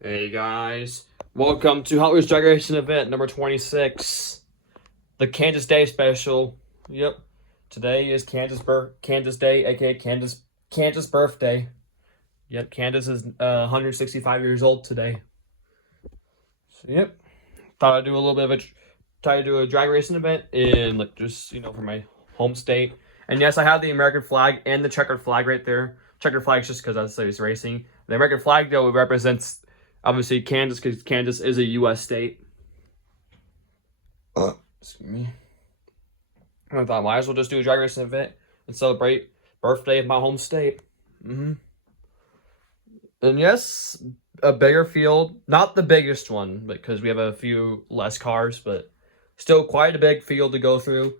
Hey guys, welcome to Hot Wheels Drag Racing event number 26, the Kansas Day special. Yep, today is Kansas Day, aka Kansas birthday. Yep, Kansas is 165 years old today. So, yep, thought I'd do a little bit of a drag racing event in for my home state. And yes, I have the American flag and the checkered flag right there. Checkered flag is just because that's it's racing. The American flag though represents obviously Kansas, because Kansas is a U.S. state. Excuse me. I thought I might as well just do a drag racing event and celebrate birthday of my home state. And yes, a bigger field, not the biggest one, because we have a few less cars, but still quite a big field to go through.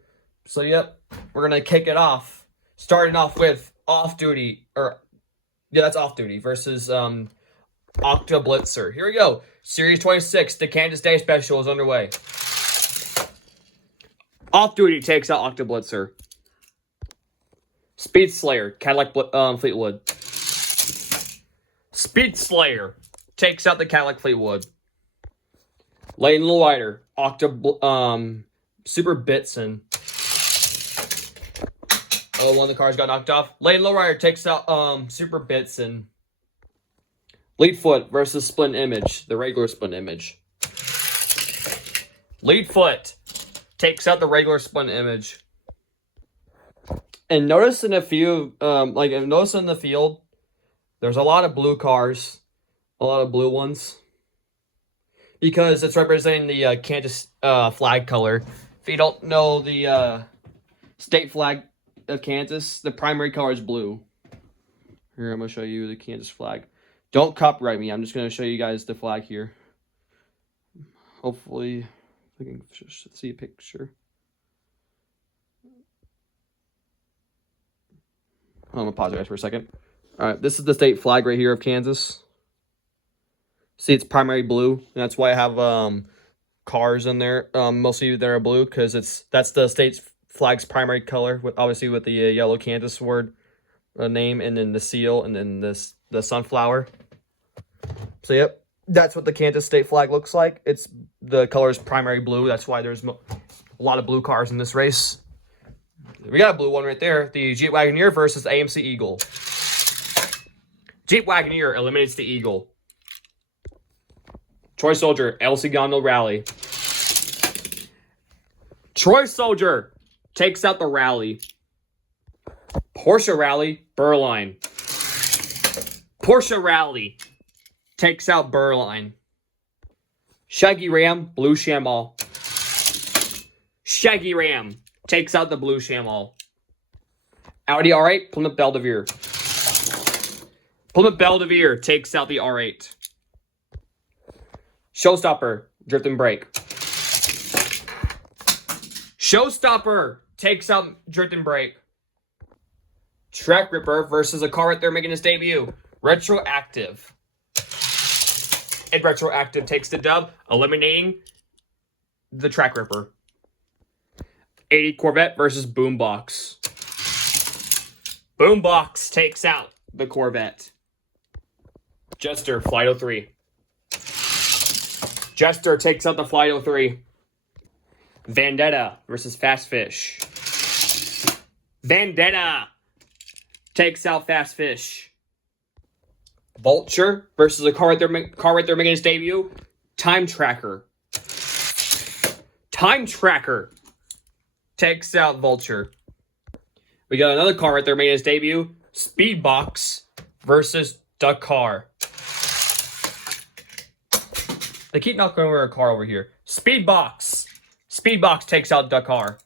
So yep, we're gonna kick it off, starting off with Off Duty versus Octa Blitzer. Here we go. Series 26, the Kansas Day special is underway. Off Duty takes out Octa Blitzer. Speed Slayer, Cadillac Fleetwood. Speed Slayer takes out the Cadillac Fleetwood. Layton Lowrider, Octa Super Bitson. Oh, one of the cars got knocked off. Layton Lowrider takes out Super Bitson. Leadfoot versus Splint Image, the regular Splint Image. Leadfoot takes out the regular Splint Image. And notice in a few, notice in the field, there's a lot of blue cars, a lot of blue ones, because it's representing the Kansas flag color. If you don't know the state flag of Kansas, the primary color is blue. Here, I'm going to show you the Kansas flag. Don't copyright me. I'm just going to show you guys the flag here. Hopefully, I can see a picture. I'm going to pause you guys for a second. All right, this is the state flag right here of Kansas. See, it's primary blue. And that's why I have cars in there. Mostly that are blue, because that's the state's flag's primary color, obviously with the yellow Kansas word name, and then the seal, and then the sunflower. So yep, that's what the Kansas state flag looks like. The color is primary blue. That's why there's a lot of blue cars in this race. We got a blue one right there. The Jeep Wagoneer versus AMC Eagle. Jeep Wagoneer eliminates the Eagle. Troy Soldier, El Segundo Rally. Troy Soldier takes out the Rally. Porsche Rally, Berline. Porsche Rally takes out Berline. Shaggy Ram, Blue Shamal. Shaggy Ram takes out the Blue Shamal. Audi R8, Plymouth Belvedere. Plymouth Belvedere takes out the R8. Showstopper, Drift and Brake. Showstopper takes out Drift and Brake. Track Ripper versus a car right there making its debut, Retroactive. And Retroactive takes the dub, eliminating the Track Ripper. 80 Corvette versus Boombox. Boombox takes out the Corvette. Jester, Flight 03. Jester takes out the Flight 03. Vendetta versus Fast Fish. Vendetta takes out Fast Fish. Vulture versus a car right there making its debut, Time Tracker. Time Tracker takes out Vulture. We got another car right there making its debut, Speedbox versus Dakar. They keep knocking over a car over here. Speedbox. Speedbox takes out Dakar.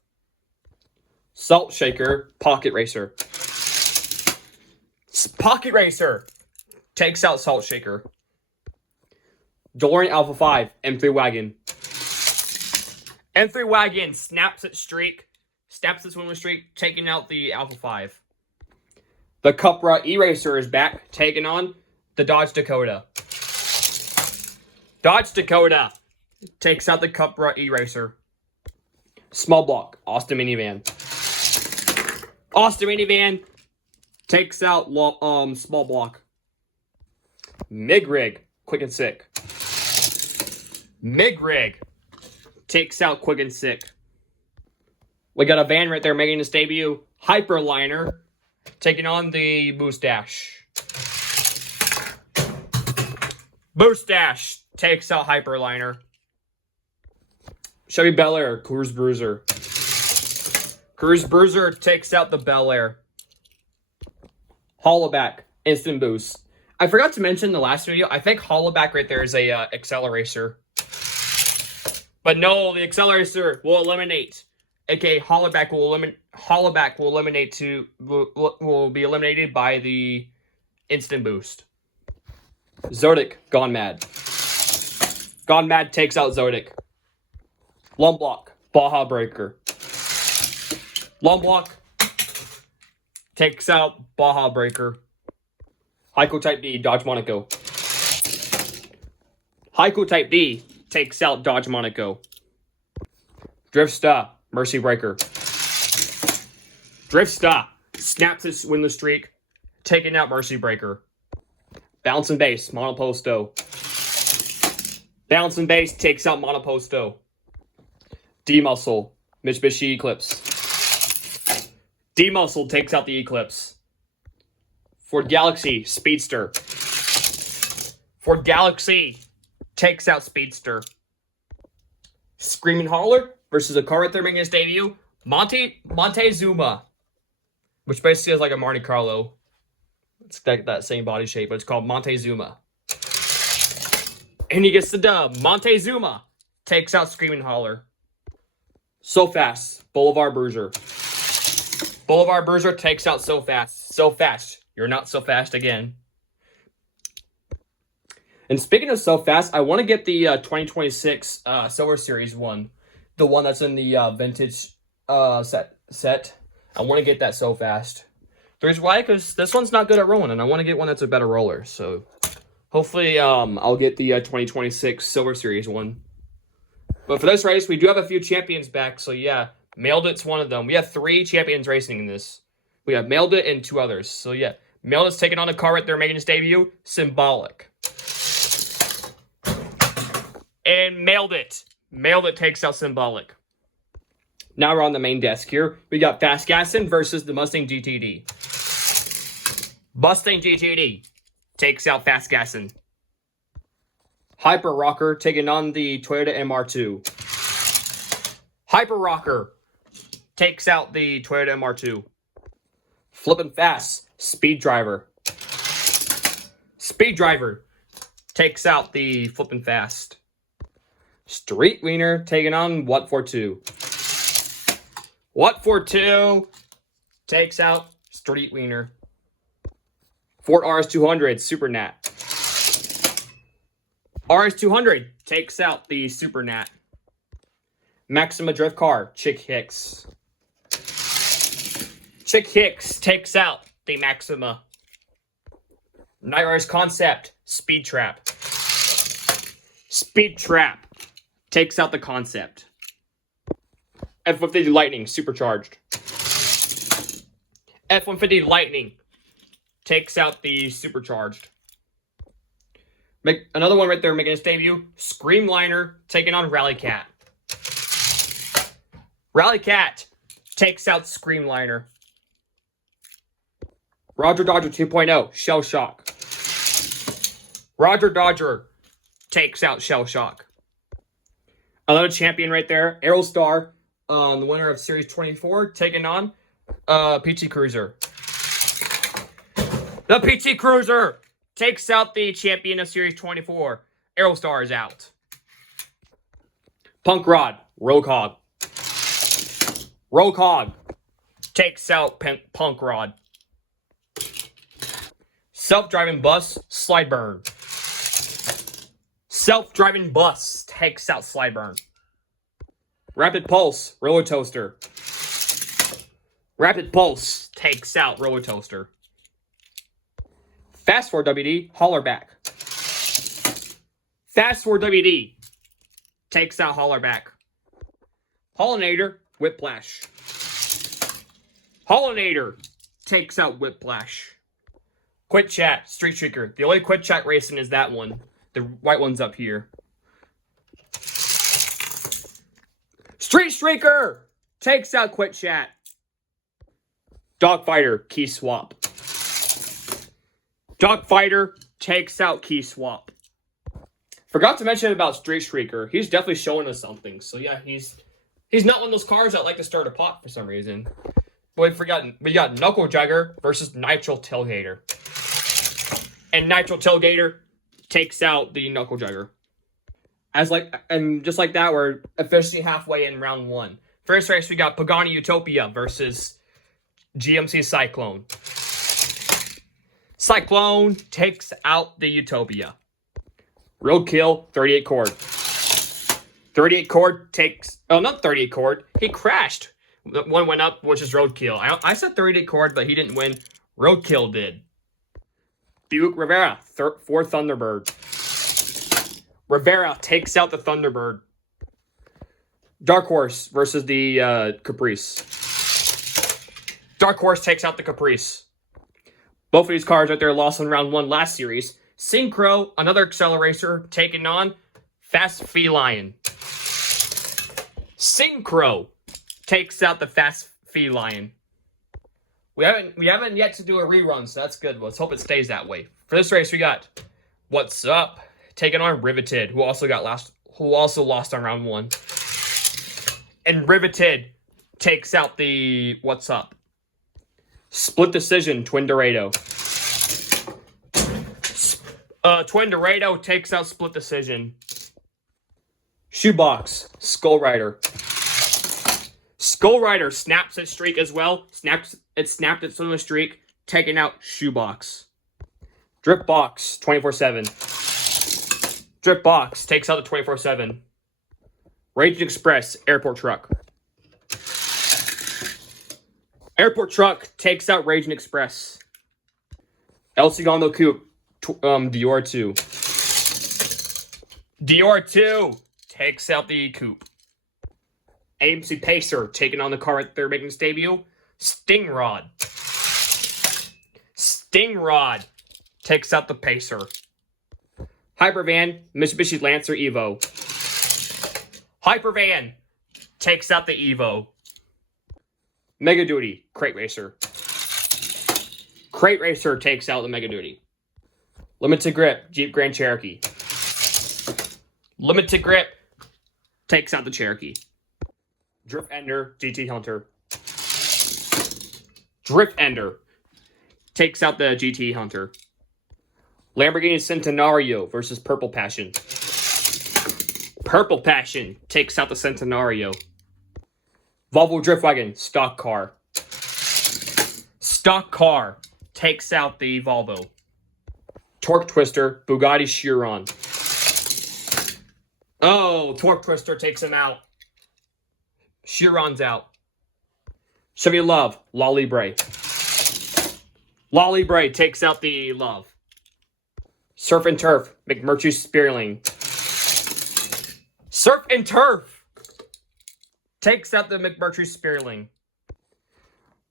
Salt Shaker, Pocket Racer. Pocket Racer takes out Salt Shaker. DeLorean Alpha 5, M3 Wagon. M3 Wagon snaps its winless streak, taking out the Alpha 5. The Cupra E-Racer is back, taking on the Dodge Dakota. Dodge Dakota takes out the Cupra E-Racer. Small block, Austin Minivan. Austin Minivan takes out small block. MIG Rig, Quick and Sick. Mig-Rig takes out Quick and Sick. We got a van right there making its debut. Hyperliner taking on the Boost Dash. Boost Dash takes out Hyperliner. Chevy Bel Air, Cruise Bruiser. Cruise Bruiser takes out the Bel Air. Hollaback, Instant Boost. I forgot to mention in the last video, I think Hollaback right there is a Accelerator. But no, the Accelerator will eliminate. AKA Hollaback will be eliminated by the Instant Boost. Zodic, Gone Mad. Gone Mad takes out Zodic. Lumblock, Baja Breaker. Lumblock takes out Baja Breaker. Hyco Type D, Dodge Monaco. Hyco Type D takes out Dodge Monaco. Driftstar, Mercy Breaker. Driftstar snaps its winless streak, taking out Mercy Breaker. Bounce and Base, Monoposto. Bounce and Base takes out Monoposto. D-Muscle, Mitsubishi Eclipse. D-Muscle takes out the Eclipse. Ford Galaxy, Speedster. Ford Galaxy takes out Speedster. Screaming Holler versus a car right there making its debut. Montezuma, which basically is like a Monte Carlo. It's like that same body shape, but it's called Montezuma. And he gets the dub. Montezuma takes out Screaming Holler. So Fast, Boulevard Bruiser. Boulevard Bruiser takes out So Fast. So Fast. You're not so fast again. And speaking of So Fast, I want to get the 2026 Silver Series one. The one that's in the vintage set. I want to get that So Fast. The reason why, because this one's not good at rolling, and I want to get one that's a better roller. So hopefully I'll get the 2026 Silver Series one. But for this race, we do have a few champions back. So yeah, Mailed It's one of them. We have 3 champions racing in this. We have Mailed It and 2 others. So yeah, Mailed It's taking on a car right there making its debut. Symbolic. And Mailed It. Mailed It takes out Symbolic. Now we're on the main desk here. We got Fast Gassin versus the Mustang GTD. Mustang GTD takes out Fast Gassin. Hyper Rocker taking on the Toyota MR2. Hyper Rocker takes out the Toyota MR2. Flippin' Fast, Speed Driver. Speed Driver takes out the Flippin' Fast. Street Wiener taking on What For Two. What For Two takes out Street Wiener. Ford RS200, Super Nat. RS200 takes out the Super Nat. Maxima Drift Car, Chick Hicks. Chick Hicks takes out the Maxima. Night Riders Concept, Speed Trap. Speed Trap takes out the Concept. F-150 Lightning, Supercharged. F-150 Lightning takes out the Supercharged. Make another one right there making its debut. Screamliner taking on Rally Cat. Rally Cat takes out Screamliner. Roger Dodger 2.0, Shell Shock. Roger Dodger takes out Shell Shock. Another champion right there, Aerostar, the winner of Series 24, taking on PT Cruiser. The PT Cruiser takes out the champion of Series 24. Aerostar is out. Punk Rod, Rogue Hog. Rogue Hog takes out Punk Rod. Self-driving bus, Slideburn. Self-driving bus takes out Slideburn. Rapid Pulse, Roller Toaster. Rapid Pulse takes out Roller Toaster. Fast Forward WD, Hollerback. Fast Forward WD takes out Hollerback. Hollinator, Whiplash. Hollinator takes out Whiplash. Quick Chat, Street Streaker. The only Quick Chat racing is that one. The white one's up here. Street Streaker takes out Quit Chat. Dogfighter, key swap. Dogfighter takes out key swap. Forgot to mention about Street Streaker. He's definitely showing us something. So yeah, he's not one of those cars that like to start a pot for some reason. But we got Knuckle Jagger versus Nitro Tailgater. And Nitro Tailgater takes out the Knuckle Jagger. And just like that, we're officially halfway in round 1. First race, we got Pagani Utopia versus GMC Cyclone. Cyclone takes out the Utopia. Roadkill, 38 cord. 38 cord takes... Oh, not 38 cord. He crashed. One went up, which is Roadkill. I said 38 cord, but he didn't win. Roadkill did. Buick Rivera, 4 Thunderbird. Rivera takes out the Thunderbird. Dark Horse versus the Caprice. Dark Horse takes out the Caprice. Both of these cars right there lost in round 1 last series. Synchro, another accelerator, taking on Fast Feline. Synchro takes out the Fast Feline. We haven't yet to do a rerun, so that's good. Let's hope it stays that way. For this race, we got What's Up taking on Riveted, who also lost on round 1. And Riveted takes out the What's Up. Split decision, Twin Dorado. Twin Dorado takes out split decision. Shoebox, Skull Rider. Skull Rider snaps its streak as well. Snapped its swimming streak, taking out Shoebox. Drip Box, 24/7. Drip Box takes out the 24/7. Raging Express, Airport Truck. Airport Truck takes out Raging Express. El Segundo Coupe, Dior 2. Dior 2 takes out the Coupe. AMC Pacer taking on the car right there making its debut. Stingrod. Stingrod takes out the Pacer. Hypervan, Mitsubishi Lancer Evo. Hypervan takes out the Evo. Mega Duty, Crate Racer. Crate Racer takes out the Mega Duty. Limited Grip, Jeep Grand Cherokee. Limited Grip takes out the Cherokee. Drift Ender, GT Hunter. Drift Ender takes out the GT Hunter. Lamborghini Centenario versus Purple Passion. Purple Passion takes out the Centenario. Volvo Drift Wagon, stock car. Stock car takes out the Volvo. Torque Twister, Bugatti Chiron. Oh, Torque Twister takes him out. Chiron's out. Chevy Love, La Libre. La Libre takes out the Love. Surf and Turf, McMurtry Spearling. Surf and Turf takes out the McMurtry Spearling.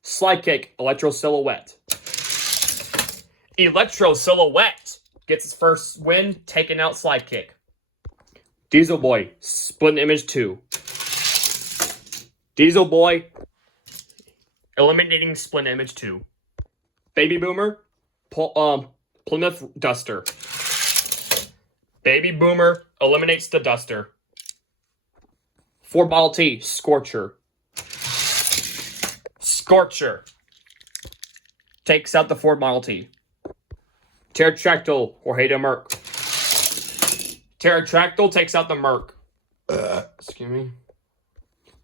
Slide Kick, Electro Silhouette. Electro Silhouette gets its first win, taking out Slide Kick. Diesel Boy, Split Image 2. Diesel Boy, eliminating Split Image 2. Baby Boomer, Plymouth Duster. Baby Boomer eliminates the Duster. Ford Model T, Scorcher. Scorcher takes out the Ford Model T. Pterodactyl, Jorge de Merc. Pterodactyl takes out the Merc. Excuse me.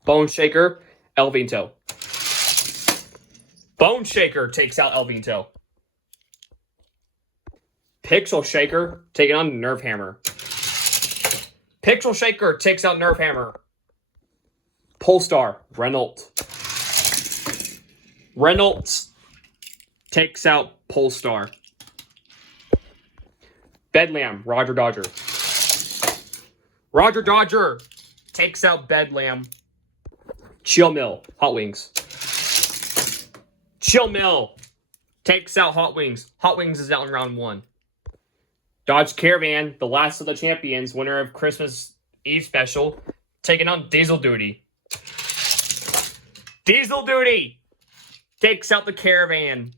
Bone Shaker, El Vinto. Bone Shaker takes out El Vinto. Pixel Shaker taking on Nerve Hammer. Pixel Shaker takes out Nerve Hammer. Polestar, Renault. Renault takes out Polestar. Bedlam, Roger Dodger. Roger Dodger takes out Bedlam. Chill Mill, Hot Wings. Chill Mill takes out Hot Wings. Hot Wings is out in round 1. Dodge Caravan, the last of the champions, winner of Christmas Eve special, taking on Diesel Duty. Diesel Duty takes out the Caravan.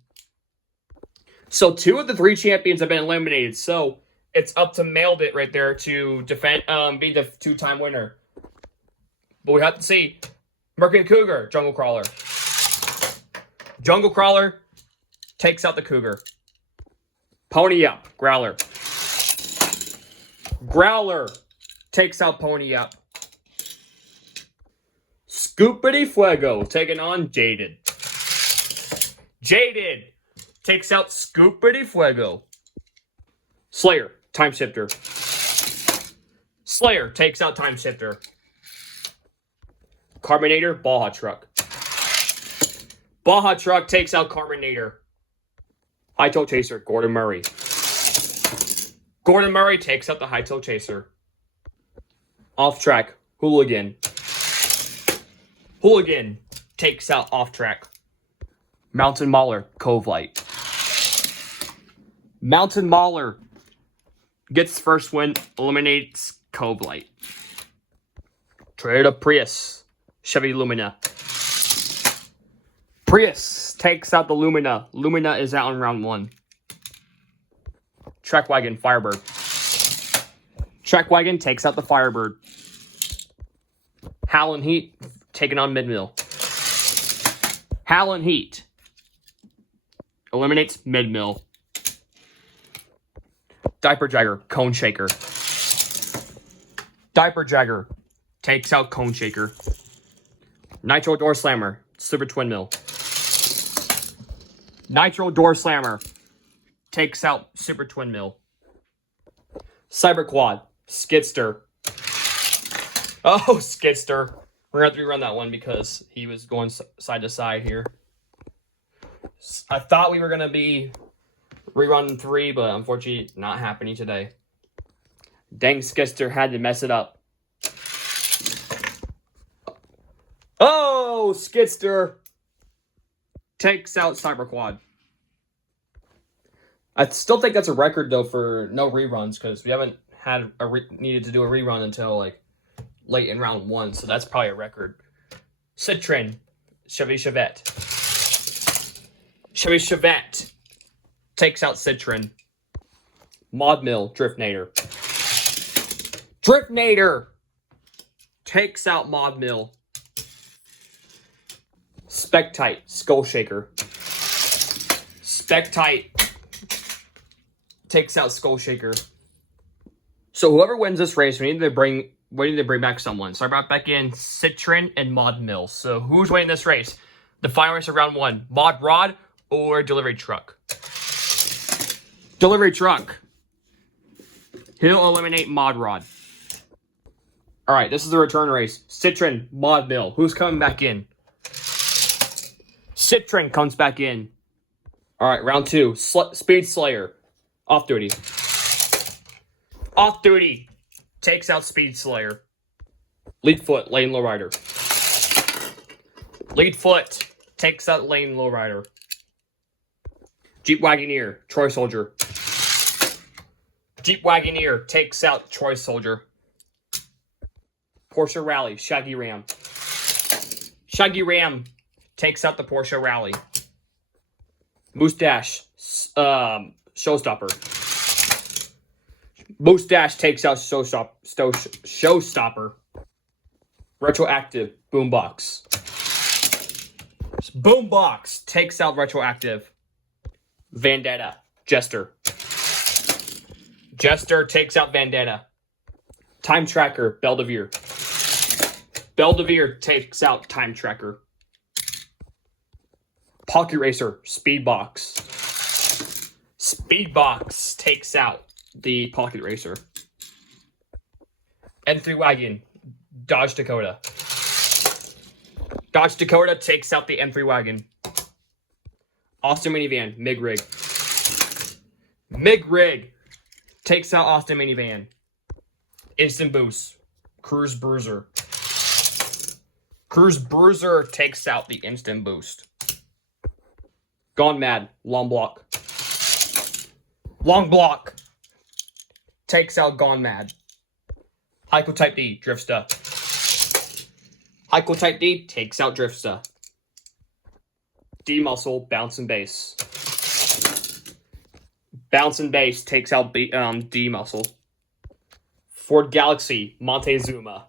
So 2 of the 3 champions have been eliminated. So it's up to Mailed It right there to defend, be the 2-time winner. But we have to see. Merkin Cougar, Jungle Crawler. Jungle Crawler takes out the Cougar. Pony Up, Growler. Growler takes out Pony Up. Scoopity Fuego taking on Jaded. Jaded takes out Scoopity Fuego. Slayer, Time Shifter. Slayer takes out Time Shifter. Carbonator, Baja Truck. Baja Truck takes out Carbonator. High-Tail Chaser, Gordon Murray. Gordon Murray takes out the High-Tail Chaser. Off Track, Hooligan. Hooligan takes out Off Track. Mountain Mauler, Cove Light. Mountain Mauler gets first win, eliminates Cove Light. Toyota Prius, Chevy Lumina. Prius takes out the Lumina. Lumina is out in round 1. Trek Wagon, Firebird. Trek Wagon takes out the Firebird. Howlin' Heat taking on Midmill. Howlin' Heat eliminates Midmill. Diaper Jagger, Cone Shaker. Diaper Jagger takes out Cone Shaker. Nitro Door Slammer, Super Twin Mill. Nitro Door Slammer takes out Super Twin Mill. Cyber Quad, Skidster. Oh, Skidster. We're going to have to rerun that one because he was going side to side here. I thought we were going to be rerunning 3, but unfortunately not happening today. Dang, Skidster had to mess it up. Oh, Skidster takes out Cyber Quad. I still think that's a record, though, for no reruns, because we haven't had needed to do a rerun until, like, late in round 1, so that's probably a record. Citron, Chevy Chevette. Chevy Chevette takes out Citron. Mod Mill, Driftnator. Driftnator takes out Mod Mill. Spectite, Skull Shaker. Spectite takes out Skull Shaker. So whoever wins this race, we need to bring back someone. So I brought back in Citron and Mod Mill. So who's winning this race? The final race of round 1. Mod Rod or Delivery Truck? Delivery Truck. He'll eliminate Mod Rod. Alright, this is the return race. Citron, Mod Mill. Who's coming back in? Citron comes back in. Alright, round 2. Speed Slayer. Off duty. Off duty takes out Speed Slayer. Lead Foot, Lane Lowrider. Lead Foot takes out Lane Lowrider. Jeep Wagoneer, Troy Soldier. Jeep Wagoneer takes out Troy Soldier. Porsche Rally, Shaggy Ram. Shaggy Ram takes out the Porsche Rally. Moustache, Showstopper. Moustache takes out Showstopper. Retroactive, Boombox. Boombox takes out Retroactive. Vendetta, Jester. Jester takes out Vendetta. Time Tracker, Belvedere. Belvedere takes out Time Tracker. Pocket Racer, Speedbox. Speedbox takes out the Pocket Racer. N3 Wagon, Dodge Dakota. Dodge Dakota takes out the M3 Wagon. Austin Minivan, MIG Rig. MIG Rig takes out Austin Minivan. Instant Boost, Cruise Bruiser. Cruise Bruiser takes out the Instant Boost. Gone Mad, Long Block. Long Block takes out Gone Mad. Hyco Type D, Drifsta. Hyco Type D takes out Drifsta. D Muscle, Bounce and Base. Bounce and Base takes out D Muscle. Ford Galaxy, Montezuma.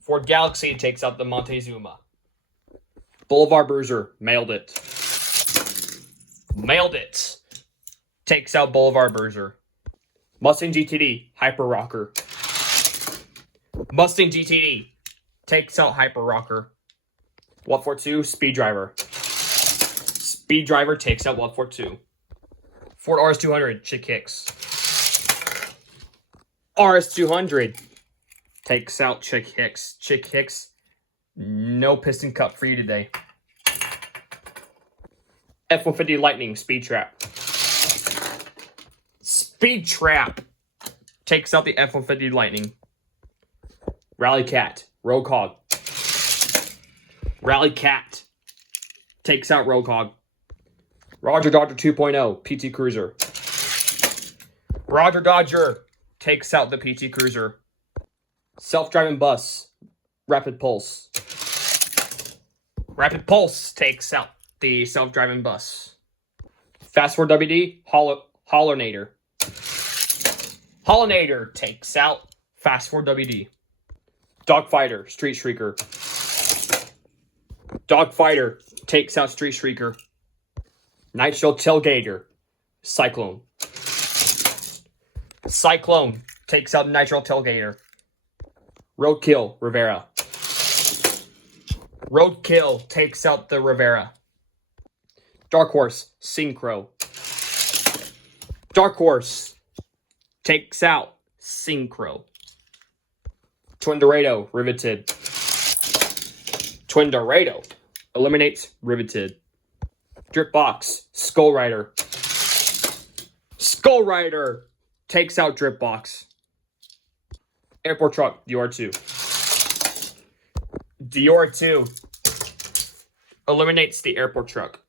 Ford Galaxy takes out the Montezuma. Boulevard Bruiser, Mailed It. Mailed It takes out Boulevard Bruiser. Mustang GTD, Hyper Rocker. Mustang GTD takes out Hyper Rocker. 142, Speed Driver. Speed Driver takes out 142. Ford RS200, Chick Hicks. RS200 takes out Chick Hicks. Chick Hicks, no piston cup for you today. F-150 Lightning, Speed Trap. Speed Trap takes out the F-150 Lightning. Rally Cat, Rogue Hog. Rally Cat takes out Rogue Hog. Roger Dodger 2.0, PT Cruiser. Roger Dodger takes out the PT Cruiser. Self-driving bus, Rapid Pulse. Rapid Pulse takes out the self-driving bus. Fast Forward WD, Hollinator. Hollinator takes out Fast Forward WD. Dogfighter, Street Shrieker. Dogfighter takes out Street Shrieker. Nitro Tailgater, Cyclone. Cyclone takes out Nitro Tailgater. Roadkill, Rivera. Roadkill takes out the Rivera. Dark Horse, Synchro. Dark Horse takes out Synchro. Twin Dorado, Riveted. Twin Dorado eliminates Riveted. Drip Box, Skull Rider. Skull Rider takes out Drip Box. Airport Truck, Dior 2. Dior 2 eliminates the airport truck.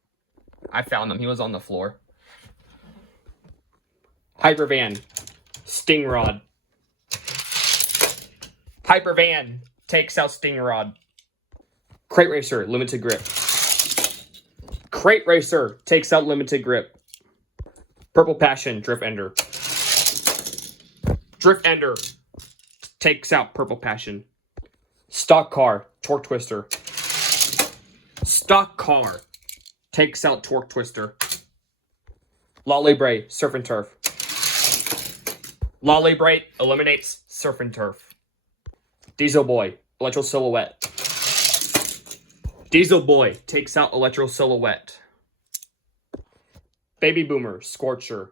I found him. He was on the floor. Hypervan, Stingrod. Hypervan takes out Stingrod. Crate Racer, Limited Grip. Crate Racer takes out Limited Grip. Purple Passion, Drift Ender. Drift Ender takes out Purple Passion. Stock Car, Torque Twister. Stock Car takes out Torque Twister. La Libre, Surf and Turf. La Libre eliminates Surf and Turf. Diesel Boy, Electro Silhouette. Diesel Boy takes out Electro Silhouette. Baby Boomer, Scorcher.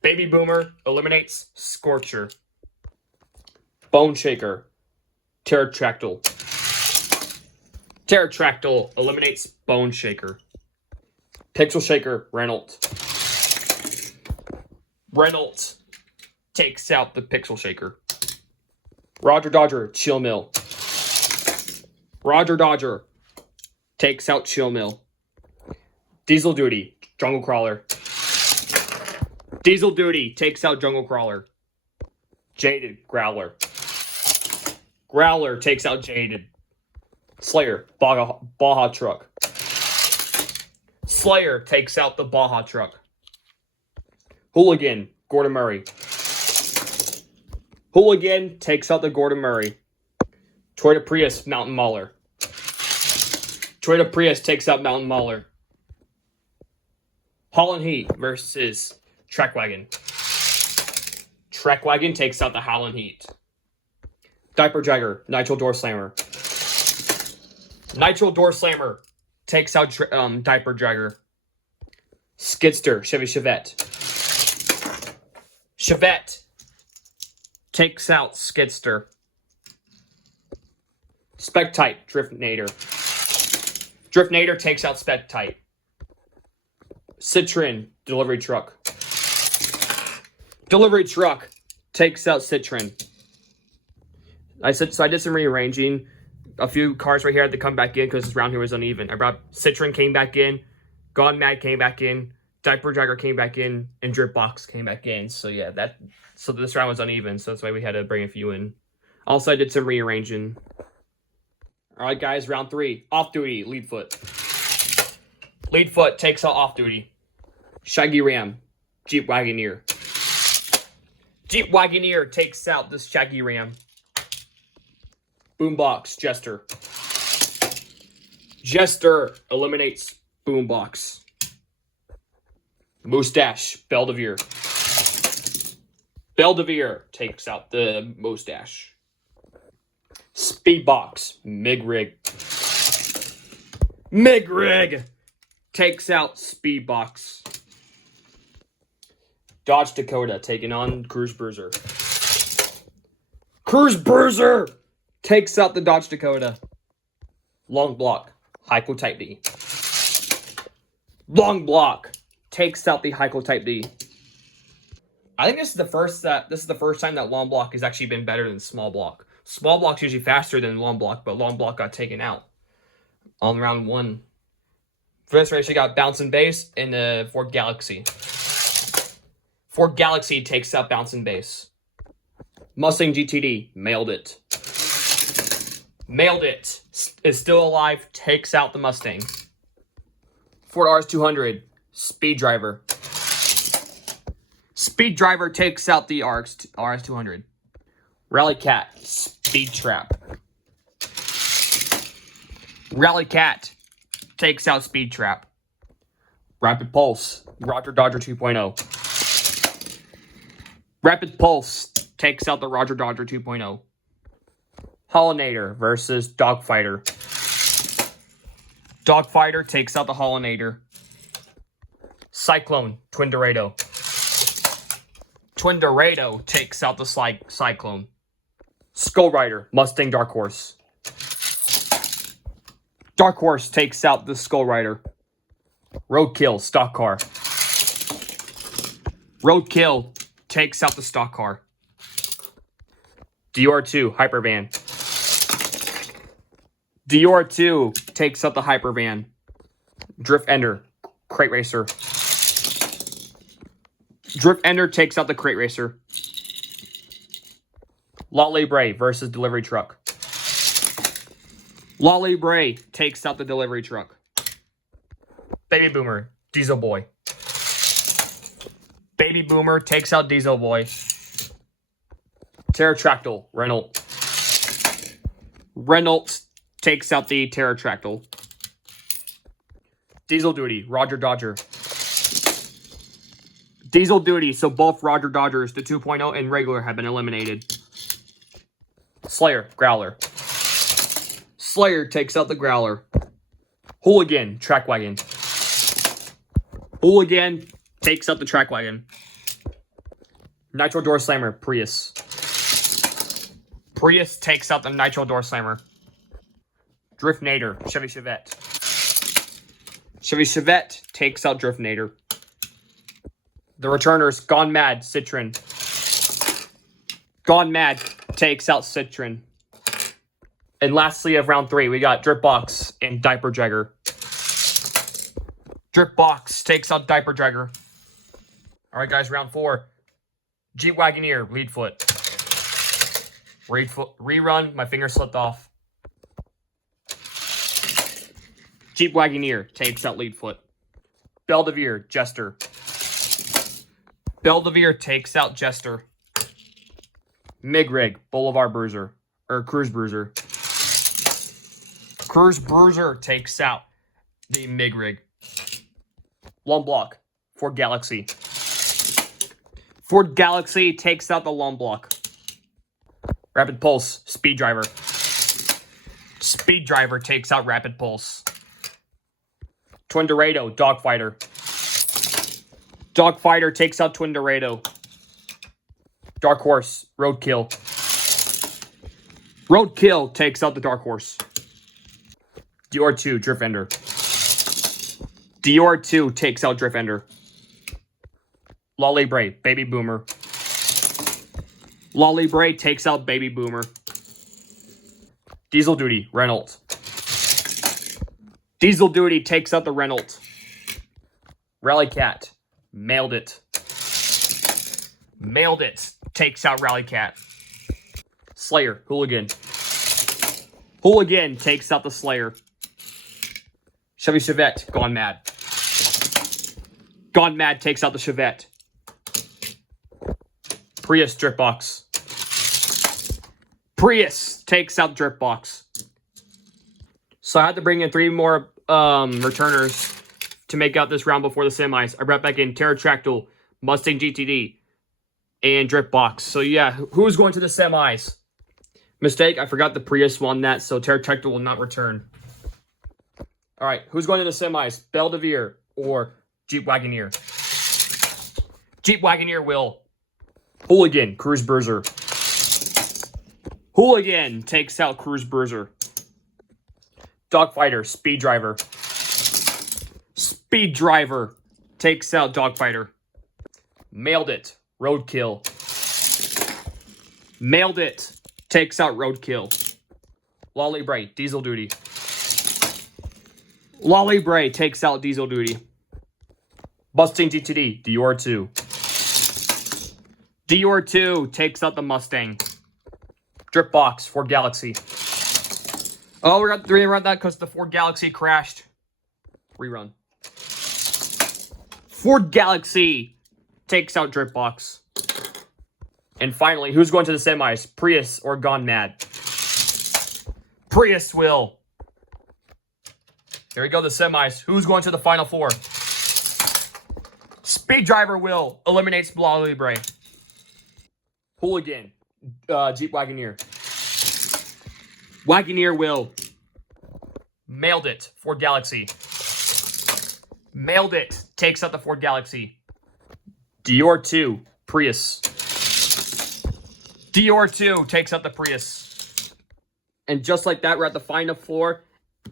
Baby Boomer eliminates Scorcher. Bone Shaker, Pterodactyl. Pterodactyl eliminates Bone Shaker. Pixel Shaker, Reynolds. Reynolds takes out the Pixel Shaker. Roger Dodger, Chill Mill. Roger Dodger takes out Chill Mill. Diesel Duty, Jungle Crawler. Diesel Duty takes out Jungle Crawler. Jaded, Growler. Growler takes out Jaded. Slayer, Baja Truck. Slayer takes out the Baja Truck. Hooligan, Gordon Murray. Hooligan takes out the Gordon Murray. Toyota Prius, Mountain Mauler. Toyota Prius takes out Mountain Mauler. Holland Heat versus Trek Wagon. Trek Wagon takes out the Holland Heat. Diaper Jagger, Nitro Door Slammer. Nitro Door Slammer takes out Diaper Jagger. Skidster, Chevy Chevette. Chevette takes out Skidster. Spec-Type, Driftnator. Driftnator takes out Spec-Type. Citroen, Delivery Truck. Delivery Truck takes out Citroen. I did some rearranging. A few cars right here had to come back in because this round here was uneven. I brought Citroen came back in. Gone Mad came back in. Diaper Jagger came back in, and Drip Box came back in. So yeah, so this round was uneven, so that's why we had to bring a few in. Also, I did some rearranging. All right, guys, round 3. Off duty, lead foot. Lead foot takes out off duty. Shaggy Ram, Jeep Wagoneer. Jeep Wagoneer takes out this Shaggy Ram. Boombox, Jester. Jester eliminates Boombox. Mustache, Belvedere. Belvedere takes out the Mustache. Speedbox, Mig-Rig. Mig-Rig takes out Speedbox. Dodge Dakota taking on Cruise Bruiser. Cruise Bruiser takes out the Dodge Dakota. Long Block, Heiko Type D. Long Block takes out the Heiko Type D. I think this is the first time that Long Block has actually been better than Small Block. Small Block's usually faster than Long Block, but Long Block got taken out on round 1. For this race, we got Bouncing Base and the Ford Galaxy. Ford Galaxy takes out Bouncing Base. Mustang GTD, mailed it. Mailed it. Is still alive, takes out the Mustang. Ford RS200, Speed Driver. Speed Driver takes out the RS200. Rally Cat, Speed Trap. Rally Cat takes out Speed Trap. Rapid Pulse, Roger Dodger 2.0. Rapid Pulse takes out the Roger Dodger 2.0. Hollinator versus Dogfighter. Dogfighter takes out the Hollinator. Cyclone, Twin Dorado. Twin Dorado takes out the Cyclone. Skull Rider, Mustang Dark Horse. Dark Horse takes out the Skull Rider. Roadkill, Stock Car. Roadkill takes out the Stock Car. Dior2, Hypervan. Dior2 takes out the Hypervan. Drift Ender, Crate Racer. Drift Ender takes out the Crate Racer. Lolly Bray versus Delivery Truck. Lolly Bray takes out the Delivery Truck. Baby Boomer, Diesel Boy. Baby Boomer takes out Diesel Boy. Pterotractyl, Renault. Renault takes out the Pterotractyl. Diesel Duty, Roger Dodger. Diesel Duty, so both Roger Dodgers, the 2.0 and regular, have been eliminated. Slayer, Growler. Slayer takes out the Growler. Hooligan, Track Wagon. Hooligan takes out the Track Wagon. Nitro Door Slammer, Prius. Prius takes out the Nitro Door Slammer. Driftnator, Chevy Chevette. Chevy Chevette takes out Driftnator. The Returners, Gone Mad, Citroen. Gone Mad takes out Citroen. And lastly of round 3, we got Drip Box and Diaper Jagger. Drip Box takes out Diaper Jagger. All right, guys, round 4. Jeep Wagoneer, lead foot. Rerun, my finger slipped off. Jeep Wagoneer takes out lead foot. Belvedere, Jester. Belvedere takes out Jester. Mig-Rig, Boulevard Bruiser. Or Cruise Bruiser. Cruise Bruiser takes out the Mig-Rig. Long Block, Ford Galaxy. Ford Galaxy takes out the Long Block. Rapid Pulse, Speed Driver. Speed Driver takes out Rapid Pulse. Twin Dorado, Dogfighter. Dogfighter takes out Twin Dorado. Dark Horse, Roadkill. Roadkill takes out the Dark Horse. Dior2, Drift Ender. Dior2 takes out Drift Ender. Lolly Bray, Baby Boomer. Lolly Bray takes out Baby Boomer. Diesel Duty, Renault. Diesel Duty takes out the Renault. Rally Cat, Mailed it. Mailed it. Takes out Rally Cat. Slayer. Hooligan. Hooligan takes out the Slayer. Chevy Chevette. Gone Mad. Gone Mad takes out the Chevette. Prius Drip Box. Prius takes out Drip Box. So I had to bring in 3 more returners to make out this round before the semis. I brought back in Pterodactyl, Mustang GTD, and Drip Box. So yeah, who's going to the semis? Mistake, I forgot the Prius won that, so Pterodactyl will not return. All right, who's going to the semis? Belvedere or Jeep Wagoneer? Jeep Wagoneer will. Hooligan, Cruise Bruiser. Hooligan takes out Cruise Bruiser. Dogfighter, Speed Driver. Speed Driver takes out Dogfighter. Mailed it, Roadkill. Mailed it, takes out Roadkill. Lolly Bray, Diesel Duty. Lolly Bray takes out Diesel Duty. Mustang GTD, Dior 2. Dior 2 takes out the Mustang. Drip Box, Ford Galaxy. Oh, we got 3 around that because the Ford Galaxy crashed. Rerun. Ford Galaxy takes out Drip Box. And finally, who's going to the semis? Prius or Gone Mad? Prius will. Here we go, the semis. Who's going to the Final 4? Speed Driver will. Eliminates Lolly Bray. Hooligan. Jeep Wagoneer. Wagoneer will. Mailed it. Ford Galaxy. Mailed it. Takes out the Ford Galaxy. Dior 2. Prius. Dior 2 takes out the Prius. And just like that, we're at the Final 4.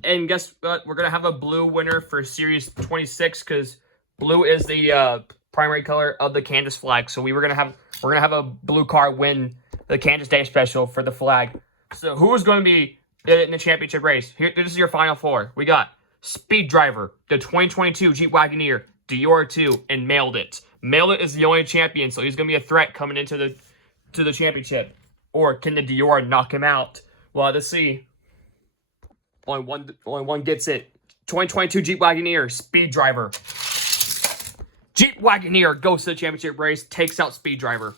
And guess what? We're going to have a blue winner for Series 26 because blue is the primary color of the Kansas flag. So we're gonna have a blue car win the Kansas Day Special for the flag. So who is going to be in the championship race? Here, this is your Final 4. We got Speed Driver, the 2022 Jeep Wagoneer, Dior 2, and Mailed It. Mailed It is the only champion, so he's going to be a threat coming into the championship. Or can the Dior knock him out? Well, let's see. Only one gets it. 2022 Jeep Wagoneer, Speed Driver. Jeep Wagoneer goes to the championship race, takes out Speed Driver.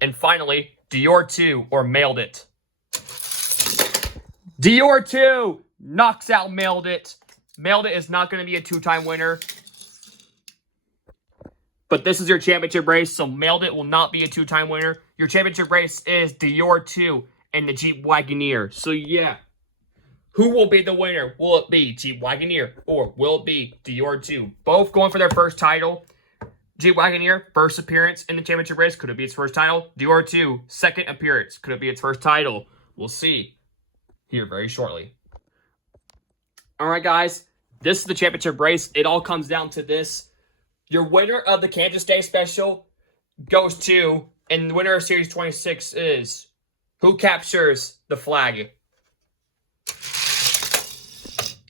And finally, Dior 2 or Mailed It. Dior 2 knocks out Mailed It. Mailed It is not going to be a 2-time winner. But this is your championship race, so Mailed It will not be a 2-time winner. Your championship race is Dior 2 and the Jeep Wagoneer. So yeah. Who will be the winner? Will it be Jeep Wagoneer or will it be Dior 2? Both going for their first title. Jeep Wagoneer, first appearance in the championship race. Could it be its first title? Dior 2, second appearance. Could it be its first title? We'll see here very shortly. All right, guys. This is the championship race. It all comes down to this. Your winner of the Kansas Day Special goes to, and the winner of Series 26 is, who captures the flag?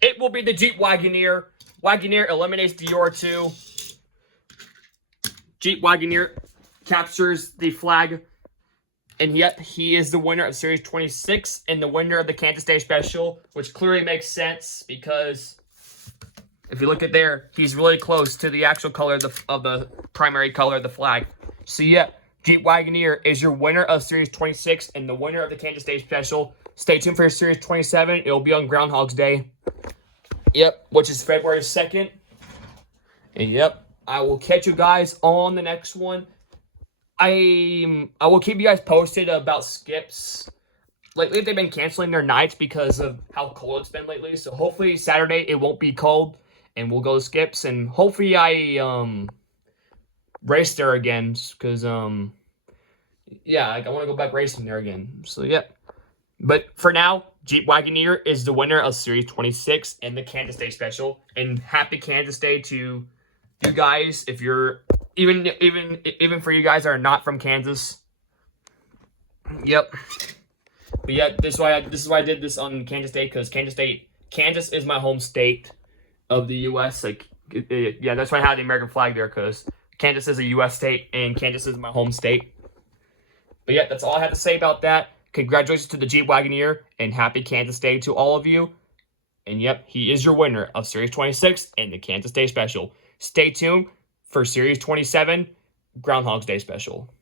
It will be the Jeep Wagoneer. Wagoneer eliminates Dior 2. Jeep Wagoneer captures the flag. And yet, he is the winner of Series 26 and the winner of the Kansas Day Special, which clearly makes sense because if you look at there, he's really close to the actual color of the primary color of the flag. So yeah, Jeep Wagoneer is your winner of Series 26 and the winner of the Kansas Day Special. Stay tuned for Series 27. It will be on Groundhog's Day. Yep, which is February 2nd. And yep, I will catch you guys on the next one. I will keep you guys posted about skips. Lately, they've been canceling their nights because of how cold it's been lately. So hopefully Saturday it won't be cold and we'll go to skips. And hopefully I race there again because yeah, I want to go back racing there again. So yeah. But for now, Jeep Wagoneer is the winner of Series 26 and the Kansas Day Special. And happy Kansas Day to you guys. If you're even for you guys that are not from Kansas. Yep. But yeah, this is why I did this on Kansas Day, because Kansas is my home state of the U.S. Like Yeah, that's why I have the American flag there, because Kansas is a U.S. state, and Kansas is my home state. But yeah, that's all I have to say about that. Congratulations to the Jeep Wagoneer, and happy Kansas Day to all of you. And yep, he is your winner of Series 26 and the Kansas Day Special. Stay tuned for Series 27, Groundhog's Day Special.